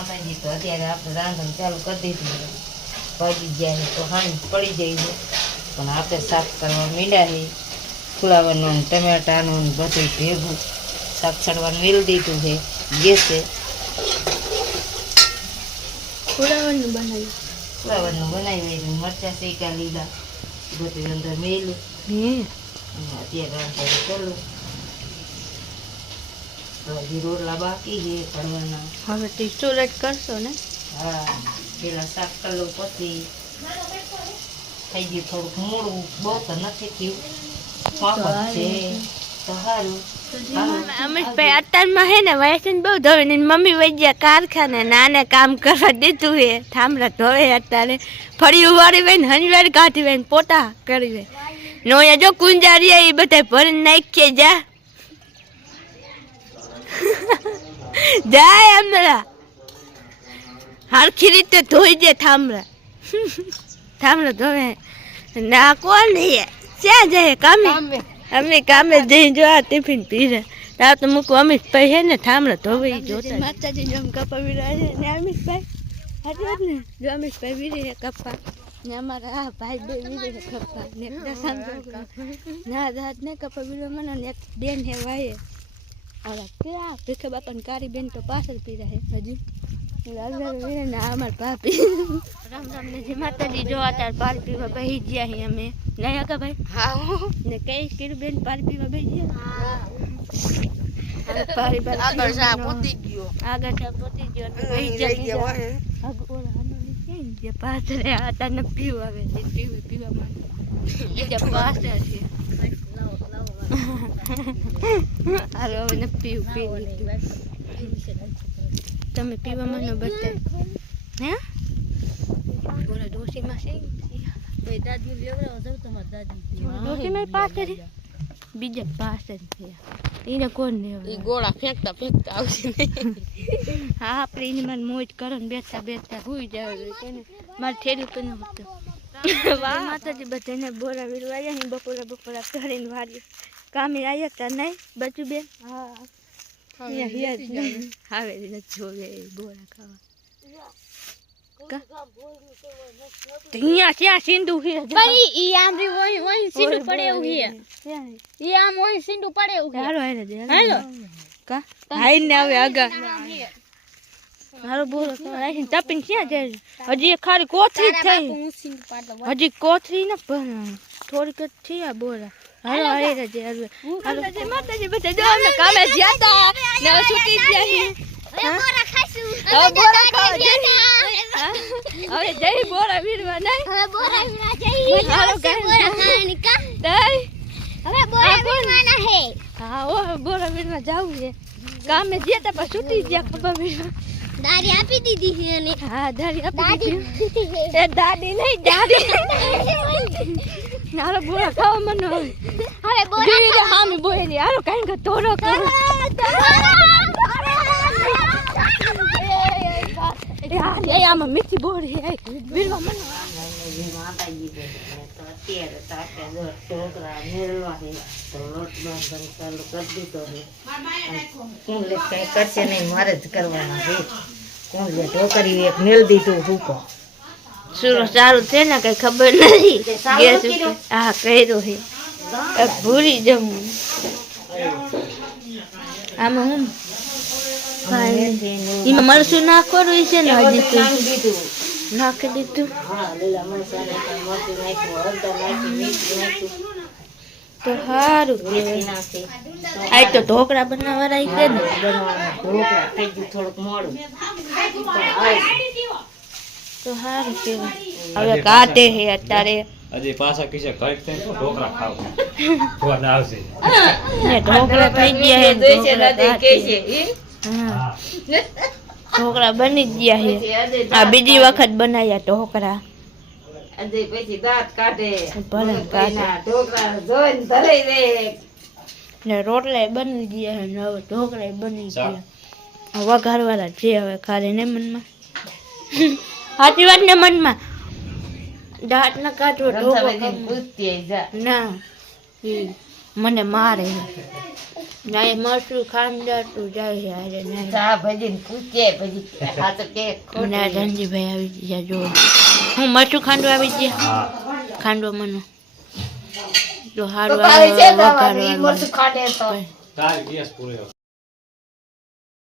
માતાજી તો અત્યારે આપણે રાંધણ ચાલુ કરી દીધું ભાજી ગયા તો હાંજ પડી જાય છે પણ આપણે શાક કરવા મીંડા છે ફુલાવાનું ટમેટાનું બધું ભેગું શાક છડવાનું મેળ દીધું છે ગેસે ફુલાવાનું બનાવી મરચાં શેકા લીધા બધું અંદર મેલું અત્યારે રાંધણ ચાલુ તો હજી રોટલા બાકી છે કરવાના હવે ટીસ્ટોલેટ કરશો ને હા પેલા શાક કલો પછી થઈ ગયું થોડુંક મોડું બહુ તો નથી થયું પાપડ છે તો સારું અમિતભાઈ અત્યારમાં હે ને વાયસન બહુ ધોવે ને મમ્મી વહી ગયા કારખાને નાને કામ કરવા દીધું હે થાંભલા ધોવે અત્યારે ફરી ઉવાળી હોય ને હનવારી કાઢી હોય ને પોતા કરી હોય નોયા જો કુંજારી એ બધા ભરીને નાખીએ જાય હમણાં હરખી રીતે ધોઈ દે થાંભલા ધોવે ના કોણ ક્યાં જાય કામે અમે કામે જઈ જો આ ટિફિન પીરે તાર તો મૂકું અમિતભાઈ હે ને થાંભલા ધોવે જોતા માતાજી જો કપા વીરા છે ને અમિતભાઈ હાજર ને જો અમિતભાઈ વીરે હે કપા ને અમારા આ ભાઈ બે વીરે હે કપા ને દસાન ના દાદ ને કપા વીરો મને ને બેન હે વાય અરે ક્યાં ભીખે બાપાની કારી બેન તો પાછળ પી રહે હજી અમાર પાપી રામ રામ ને જે માતાજી જો અત્યારે પાણી પીવા બેસી ગયા અહીં અમે નહીં આગા ભાઈ હા ને કઈ કીધું બેન પાણી પીવા બેસી ગયા પાણી આગળ જા પોતી ગયો બેસી ગયા જે પાછળ હતા ને પીવા આવે પીવા માટે પાછળ છે હાલો હવે પીવું તમે પીવામાં ન બતાય હે બોલા ડોસીમાં છે બે દાદી લેવડાવો જાવ તમાર દાદી ડોસીમાં પાસે છે બીજા પાસે છે એને કોણ ને એ ગોળા ફેંકતા આવશે હા આપણે એની મને મોજ કરો ને બેસતા હુઈ જાવ તેને મારે થેલી તો ન હતું વાહ માતાજી બધાને બોરા વીરવાયા ને બપોરા કરીને વાળી કામે આવ્યા તા નહીં બચું બેન હા હવે જોવે બોરા ખાવા ત્યાં સિંધુ ઈ આમરી ઓય સિંધુ પડે એવું હે ઈ આમ ઓય સિંધુ પડે એવું હાલો હાલો કા હાઈ ને આવે આગા હાલો બોલો રાઈન તપીન ક્યાં જાય હજી ખાલી કોથરી થઈ હજી કોથરી ન પણ થોડીક જ થી આ બોરા હાલો આઈ રે જે હાલો માતાજી બધા જો અમે કામે જ્યાતા ને છૂટી ગયા બોરા ખાઈશું બોરા ખાવા હવે જઈ બોરા વીરવા નહીં હવે બોરા વીરવા જઈ હાલો બોરા ખાવાની કા દઈ હવે બોરા વીરવાના હે હા ઓ બોરા વીરવા જાવું છે કામે જ્યાતા પણ છૂટી ગયા ખબર વીરવા દાડી આપી દીધી છે ને હા દાડી આપી દીધી એ દાડી નહીં દાડી નારો બોરા ખાવા મનો હવે બોરા હામે બોલી હાલો કાઈ કા તોરો કરો એ આમાં મીઠી બોરી હે વીરવા મનો માતાજી તો અત્યારે તાકે ઢોકળા મેળવા છે તો લોટ બાંધવાનું ચાલુ કરી દીધો છે કોણ લે કઈ કરશે નહીં મારે જ કરવાના છે કોણ લે ઢોકરી એક મેળ દીધું હુકો સુરો સારું છે ને કઈ ખબર નથી ગેસ હા કર્યો છે ભૂરી જમવું આમાં હું એમાં મરચું નાખવાનું છે ને હજી તો નાખી દીધું તો સારું આ તો ઢોકળા બનાવવા રહી છે ને ઢોકળા થઈ ગયું થોડુંક મોડું તો સારું કેવાય હવે કાઢે છે અત્યારે અજય પાછા કિસે કઈક થાય તો ઢોકળા ખાવ ફોન આવશે ને ઢોકળા થઈ ગયા છે ઢોકળા કે છે હા ઢોકળા બની ગયા છે આ બીજી વખત બનાવ્યા ઢોકળા અજય પછી દાંત કાઢે ભલે કાઢે ઢોકળા જોઈને ધરાઈ દે ને રોટલા બની ગયા છે ને હવે ઢોકળા બની ગયા વઘારવાળા છે હવે ખાલી ને મનમાં સાચી વાત ને મનમાં દાંત ના કાઢવો ઢોકળા ના મને મારે ના મરચું ખાંડાતું જાય યાર ના ચા ભજી પૂછે ભજી આ તો કે ના ધનજીભાઈ આવી ગયા જો હું મરચું ખાંડવા આવી ગયા હા ખાંડવા મનો જો તો હારું કાલે છે આવે તમારે ઈ વઘારવાનું. મરચું ખાડે તો તારી ગેસ પૂરો